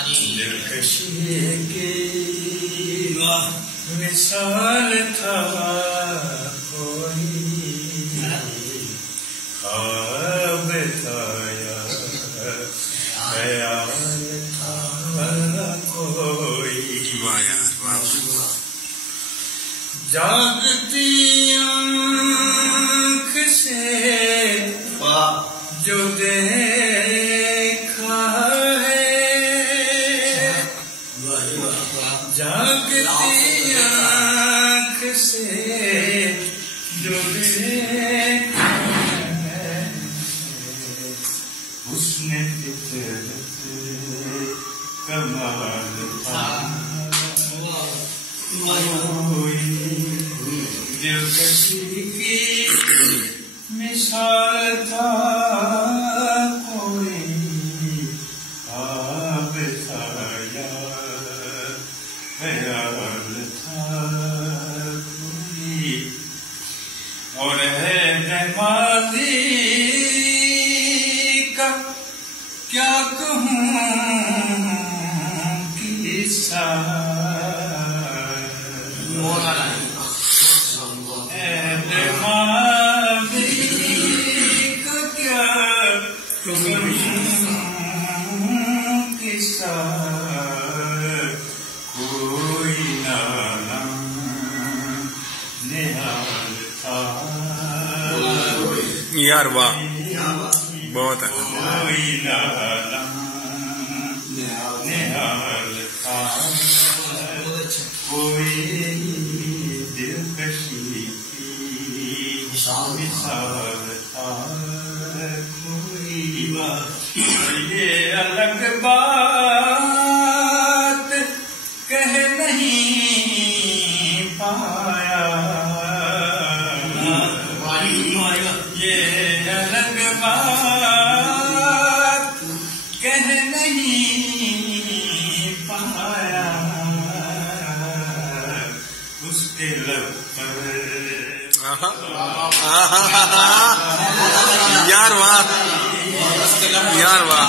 दिलकशी की मिसाल था कोई, ख्वाब था या ख्याल था कोई। जागती आँख से जो देखा है, जागती आँख से जो देखा है, उसने फितरत कमाल था कोई, दिलकशी की मिसाल था कोई, ख्वाब था या ख्याल था कोई। और है माज़ी का क्या कहूँ किस्सा, किस्सा कोई नाना निहाल था यार, वाह बहुत है। कोई नाना निहाल था कोई, दिलकशी की मिसाल था कोई। ये अलग बात कह नहीं पाया, ये अलग बात कह नहीं पाया, उसके लब पर यार वाह, यार वाह।